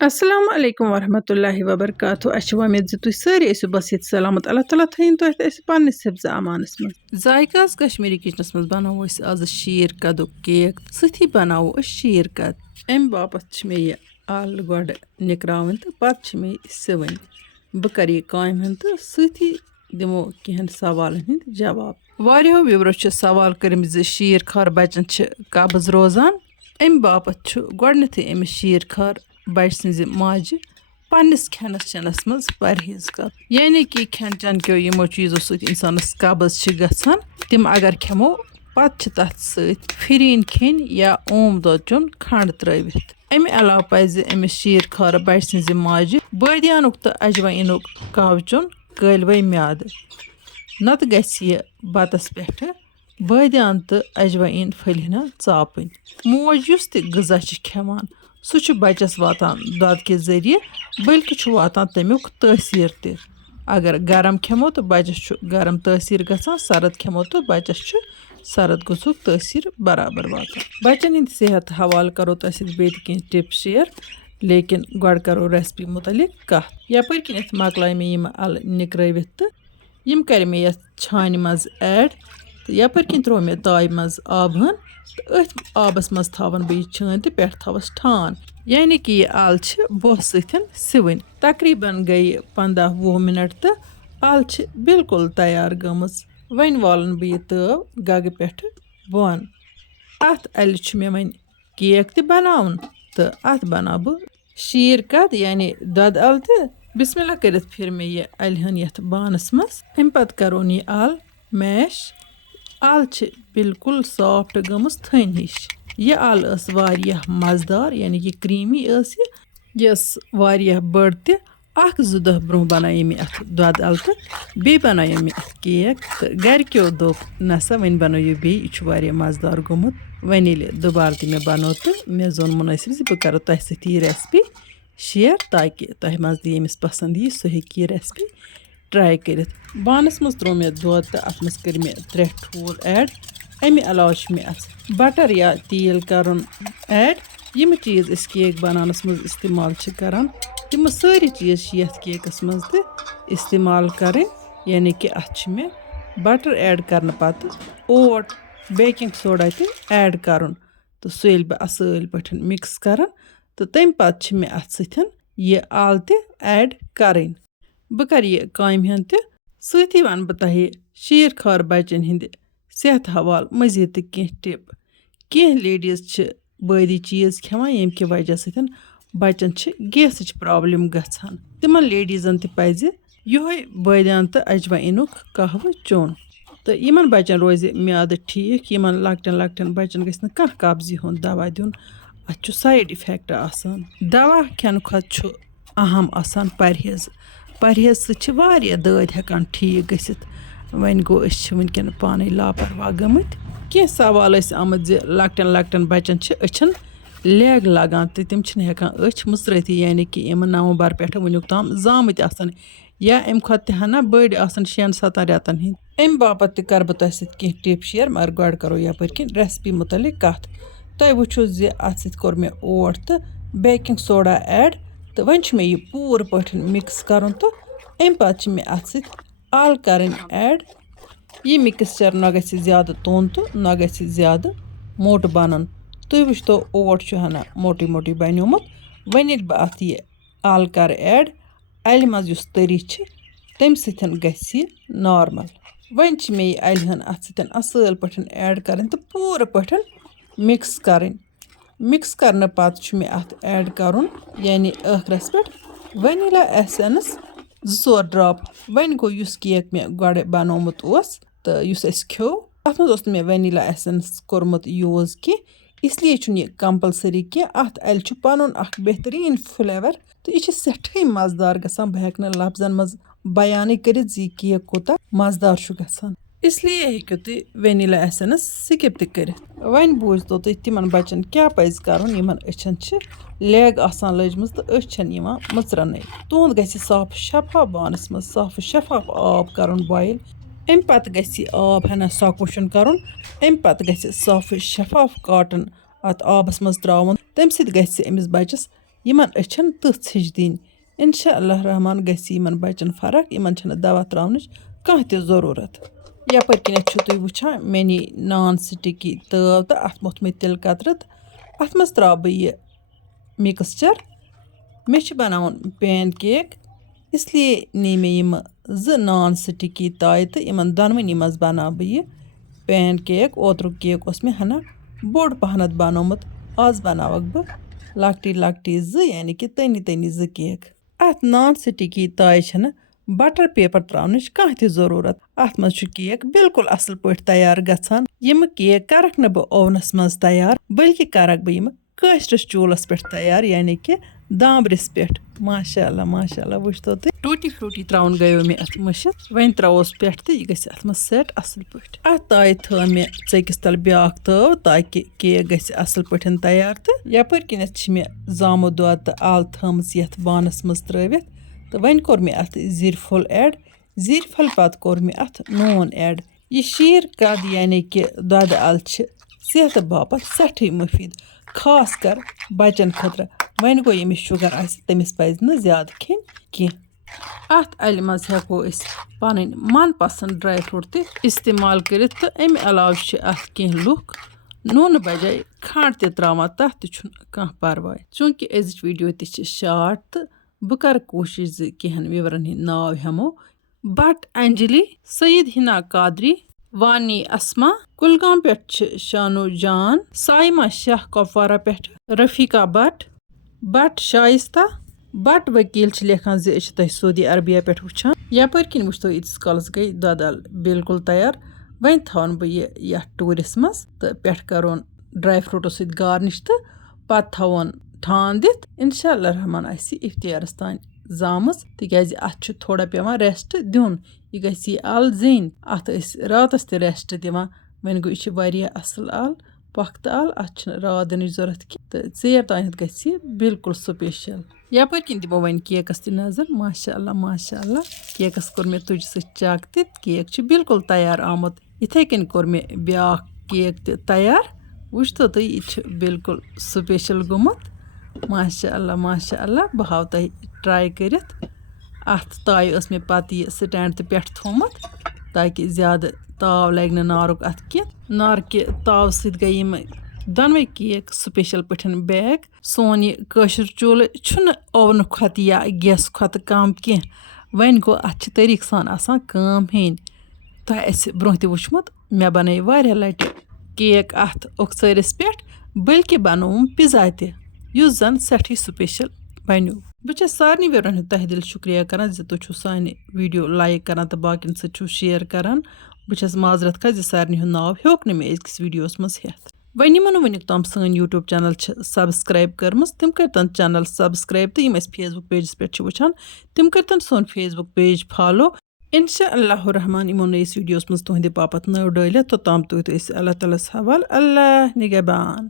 Assalamu alaikum warahmatullahi wabarakatuh. Ummid z तुह सारी ऐसो बस ये सलामत अल्लाह ताला थैन तो ऐसे पानिस हिफ्ज़ अमानस मज जायकास कश्मीरी किचनस मज बनावो अस आज शीर कदुक केक सथी बनावो अस शीर कद एम बापत मे ये आल गोड निकरावन तो पत मे सिवन बह कर ये काम हन तो सथी दिमो कहन सवालन हिंद जवाब वारियो विवरो सवाल करम ज शीर खार बचन कब्ज रोजान एम बापत गोडनथ अमिस शीर खार बच सज माज पन्नस खेनस चेनस मज परहेज कर यानी कि खेन चन क्यों यमो चीज़ों सत इंसानस कब्ज गसान तिम अगर खेमो पत तथ सत फिरीन खेन या ओम दो चुन खंड त्रवित अमे अलाव पज अमिस शीर खार बच सज माज बदियानुक तो अजवाइनुक कव चुन कलवे म्याद नत गह बतस पे बदियान तो अजवाइन फलहना चापन मोज युस त गजा खेवान सह बचस वातान दद के जरिए बल्कि वातान तमुक तसीर त अगर गरम खेमो तो बचस गरम तसीर गसान सरद खेमो तो बचस सरद गुसुक तसीर बराबर वातान बचन हिंद सेहत हवाल करो तो बे टिप्स शेयर लेकिन गोड करो रेसिपी मुतलिक कत यपर किन मकलाय मे अल निकरवित तो यम कर मे ये छान मज ऐड तो यपर किन त्रो मे ताय मज आब हन तो अथ आबस मज थवन बह छान तो पे थवस ठान यानी कि यह आल बोह सतन सिवन तकरीबन गई 15-20 मिनट तो आल बिल्कुल तैयार गमज वन वालन बह यह तव गग पे बन अत अल मे वन केक त बनावन तो अत बना बह शीर कद यानी दद अल तो बिस्मिल्लाह कर फिर मे यह अलहन यथ बानस मज अम पत करोन यह आल मैश आल बिल्कुल सॉफ्ट गमस थन हिश यह आल वारिया मज़ेदार यानी कि क्रीमी यस वारिया बड़ त 1-2 दह ब्रोह बनाये मे अथ दद अल तो बे बनाये मे अथ केक तो गरक्यो दोप नसा वन बनायो बे यह वारिया मज़ेदार गोमुत वन ये दोबार त मे बनो तो मे जोन मुनासिब ज बह करो तह सत यह रेसिपी शेयर ताकि तह मज दी यमिस पसंद यह सह हेक् यह रेसिपी ट्राई कर बानस मज त्रो मे दो तो अत मज कर मे 3 ठूल ऐड अमे अलाव मे अथ बटर या तेल करन ऐड यम चीज़ इस केक बनानस मज इस्तेमाल करान तम सारी चीज़ ये केकस मज तो इस्तेमाल करें यानी कि अथ मे बटर ऐड करने पत ओट बेकिंग सोडा तो ऐड करन तो सह ये बह असल पे मिक्स कर तो तम पे मे अथ सतन यह आल तो ऐड करें बह कर यह काम हन तो सती वन बह तह शीर खार बचन हिंद सेहत हवाल मजीद तो कह टिप कह लेडीज़ बादी चीज़ खेवान यम कि वजह सतन बचन गैस प्रॉब्लम गसान तिमन लेडीज़न तज ये बदियान तो अजवाइनुक कहव चोन तो यमन बचन रोज म्याद ठीक यमन लकटन लकटन बचन गह कह कब्जी हुंद दवा दिन अत साइड इफेक्ट आसान दवा खेन खत अहम आसान परहेज परहेज सह दद हेकान ठीक गसित वन गो वनकन पाने लापरवाह गमत कह सवाल आमत लकटन लकटन बचन अछन लेग लगान तो तम हेकान अछ मुसरती यानी कि यम नवंबर पे वनुक ताम जामत आसान या अम खत हना बड़ आसान 6-7 रेतन हिंद अम बापत कर बह तह सह टिप शेयर मगर गोड करो यपर किन रेसिपी मुतलिक कत तुम वो अत सत कोर मे ओट तो बेकिंग सोडा ऐड तो वन मे यह पूर पे मिक्स कर तो अम पे मे अत सत आल करें ऐड यह मिक्सचर न गि ज़्यादा तोन तो न गि ज़्यादा मोट बनन तुम वो ओट हना मोटी मोटी बनोमुत वन बह अत यह आल कर ऐड अल मज तरी तम सतन गि नॉर्मल वन मे यह अलहन अत सतन असल पे ऐड करें तो पूर पे मिक्स करें मिक्स करने पत मे अत ऐड करुन यानी आखिरस पे वनीला एसेंस 2 ड्रॉप वन गो केक मे गोड बनोमुत तो खो अत मज मे वनीला एसेंस कोरमुत यूज कि इसलिए यह कंपलसरी कह अत अल पन बेहतरीन फ्लेवर तो यह सठे मज़ेदार गसान बह हेक लफ्जन मज बयान कर केक कोता मज़ेदार गसान इसलिए हेक्यो तुम वनीला एसेंस स्किप कर वन बूझ तो तिमन बचन क्या पज कर अछन लेग आसान लजम तो अछन मुचरन तुंद गि साफ शफाफ बानस मज साफ शफाफ आब कर बॉयल अम पत गि आब हना सकुशन कर अम पत गि साफ शफाफ काटन अत आबस मज त्रावन तम सत गि अमिस बच्चस یِمن أچھن تٕژھ ہِش دِنۍ اِنشاء اللہ رحمان گژھِ یِمن بچن فرق یِمن چھنہٕ دوا تراونٕچ کانٛہہ تہِ ضروٗرت یپٲرۍ کِنٮ۪تھ چھُو تُہۍ وٕچھان مےٚ نی نان سٹِکی تٲو تہٕ اتھ موٚتھ مےٚ تِلہٕ کترٕ تہٕ اتھ منٛز تراو بہٕ یہِ مِکسچر مےٚ چھُ بناوُن پین کیک اسلیے نی مےٚ یِمہٕ 2 نان سٹِکی تایہِ تہٕ یِمن دۄنوٕنی منٛز بناو بہٕ یہِ پین کیک اوترُک کیک اوس مےٚ ہنا بوٚڑ پہنتھ بنومُت آز بناوکھ بہٕ لۄکٹی لۄکٹی 2 یعنی کہِ تٔنی تٔنی 2 کیک اتھ نان سٹِکی تایہِ چھنہٕ بٹر پیپر تراونٕچ کانٛہہ تہِ ضروٗرت اتھ منٛز چھُ کیک بالکُل اصل پٲٹھۍ تیار گژھان یِمہٕ کیک کرکھ نہٕ بہٕ اوونس منٛز تیار بلکہِ کرکھ بہٕ یِمہٕ کٲشرِس چوٗلس پٮ۪ٹھ تیار یعنی کہِ دامبرِس پٮ۪ٹھ ماشاء اللہ وٕچھتو تُہۍ ٹوٗٹی فروٗٹی تراوُن گٔیو مےٚ اتھ مٔشِتھ وۄنۍ تراووس پٮ۪ٹھ تہٕ یہِ گژھِ اتھ منٛز سیٹ اصل پٲٹھۍ اتھ تایہِ تھٲو مےٚ ژٔکِس تل بیاکھ تٲو تاکہِ کیک گژھِ اصل پٲٹھۍ تیار تہٕ یپٲرۍ کِنٮ۪تھ چھِ مےٚ زامُت دۄد تہٕ ال تھٲمٕژ یتھ بانس منٛز ترٲوِتھ تہٕ وۄنۍ کوٚر مےٚ اتھ زیٖر پھوٚل ایڈ زیٖر پھلہِ پتہٕ کوٚر مےٚ اتھ نوٗن ایڈ یہِ شیٖرکد یعنی کہِ دۄدٕ ال چھِ صحتہٕ باپتھ سٮ۪ٹھٕے مُفیٖد خاص کر بچن خٲطرٕ وۄنۍ گوٚو ییٚمِس شُگر آسہِ تٔمِس پزِ نہٕ زیادٕ کھیٚنۍ کینٛہہ اتھ الہِ منٛز ہٮ۪کو أسۍ پنٕنۍ من پسنٛد ڈراے فرٛوٗٹ تہِ استعمال کٔرِتھ تہٕ امہِ علاوٕ چھِ اتھ کینٛہہ لُکھ نوٗنہٕ بجاے کھنٛڈ تہِ تراوان تتھ تہِ چھُنہٕ کانٛہہ پرواے چوٗنٛکہِ أزِچ ویٖڈیو تہِ چھِ شاٹ تہٕ بہٕ کرٕ کوٗشش زِ کینٛہن وِورن ہٕنٛدۍ ناو ہٮ۪مو بٹ انجلی سعید ہنا قادری وانی اسما کُلگام پٮ۪ٹھ چھِ شانو جان سایما شاہ کۄپوارہ پٮ۪ٹھ رفیقہ بٹ شایستہ بٹ ؤکیٖل چھِ لیکھان زِ أسۍ چھِ تۄہہِ سعودی عربیہ پٮ۪ٹھ وٕچھان یپٲرۍ کِنۍ وٕچھتو ییٖتِس کالس گٔے دۄدل بالکُل تیار وۄنۍ تھاوَن بہٕ یہِ یتھ ٹوٗرِس منٛز تہٕ پٮ۪ٹھٕ کرون ڈراے فرٛوٗٹو سۭتۍ گارنِش تہٕ پتہٕ تھاوون ٹھانٛد دِتھ انشاء اللہ رحمان آسہِ یہِ اِفتِیارس تانۍ زامٕژ تِکیٛازِ اتھ چھُ تھوڑا پیٚوان ریسٹ دیُن یہِ گژھِ یہِ ال زیٖنۍ اتھ ٲسۍ راتس تہِ ریسٹ دِوان وۄنۍ گوٚو یہِ چھِ واریاہ اصل ال پۄختہٕ ال اتھ چھِنہٕ رات دِنٕچ ضوٚرتھ کینٛہہ تہٕ ژیر تانٮ۪تھ گژھِ یہِ بالکُل سُپیشل یپٲرۍ کِنۍ دِمو وۄنۍ کیکس تہِ نظر ماشاء اللہ کیکس کوٚر مےٚ تُجہِ سۭتۍ چک تہِ کیک چھُ بالکُل تیار آمُت یِتھے کٔنۍ کوٚر مےٚ بیاکھ کیک تہِ تیار وٕچھتو تُہۍ یہِ چھُ بالکُل سُپیشل گوٚمُت ماشاء اللہ بہٕ ہاو تۄہہِ ٹراے کٔرِتھ اتھ تایہِ ٲس مےٚ پتہٕ یہِ سٹینڈ تہِ پٮ۪ٹھ تھومُت تاکہِ زیادٕ تاو لگہِ نہٕ نارُک اتھ کینٛہہ نارکہِ تاو سۭتۍ گٔے یِم دۄنوَے کیک سُپیشل پٲٹھۍ بیک سون یہِ کٲشُر چوٗلہٕ چھُنہٕ اوونہٕ کھۄتہٕ یا گیس کھۄتہٕ کم کینٛہہ وۄنۍ گوٚو اتھ چھِ طریٖقہٕ سان آسان کٲم ہیٚنۍ تۄہہِ آسہِ برونٛہہ تہِ وٕچھمُت مےٚ بنٲے واریاہ لٹہِ کیک اتھ اوٚکژٲرِس پٮ۪ٹھ بلکہِ بنووُم پِزا تہِ یُس زن سٮ۪ٹھٕے سُپیشل بنیو بہٕ چھس سارنٕے ویورن ہُنٛد تہہِ دِل شُکریہ کران زِ تُہۍ چھِو سانہِ ویٖڈیو لایک کران تہٕ باقین سۭتۍ چھِو شیر کران بہٕ چھس معذرت خواہ زِ سارنٕے ہُنٛد ناو ہیوٚکھ نہٕ مےٚ أزکِس ویٖڈیوس منٛز ہٮ۪تھ وۄنۍ یِمن نہٕ وٕنیُک تام سٲنۍ یوٗٹیوٗب چینل چھِ سبسکرایب کٔرمٕژ تِم کٔرتن چینل سبسکرایب تہٕ یِم أسۍ فیس بُک پیجس پٮ۪ٹھ چھِ وٕچھان تِم کٔرتن سون فیس بُک پیج فالو انشاء اللہ رحمان یِمو نٔیِس ویٖڈیوس منٛز تُہنٛدِ باپتھ نٔو ڈٲلِتھ توٚتام تُہۍ أسۍ اللہ تعالیٰ ہس حوالہٕ اللہ نِگہبان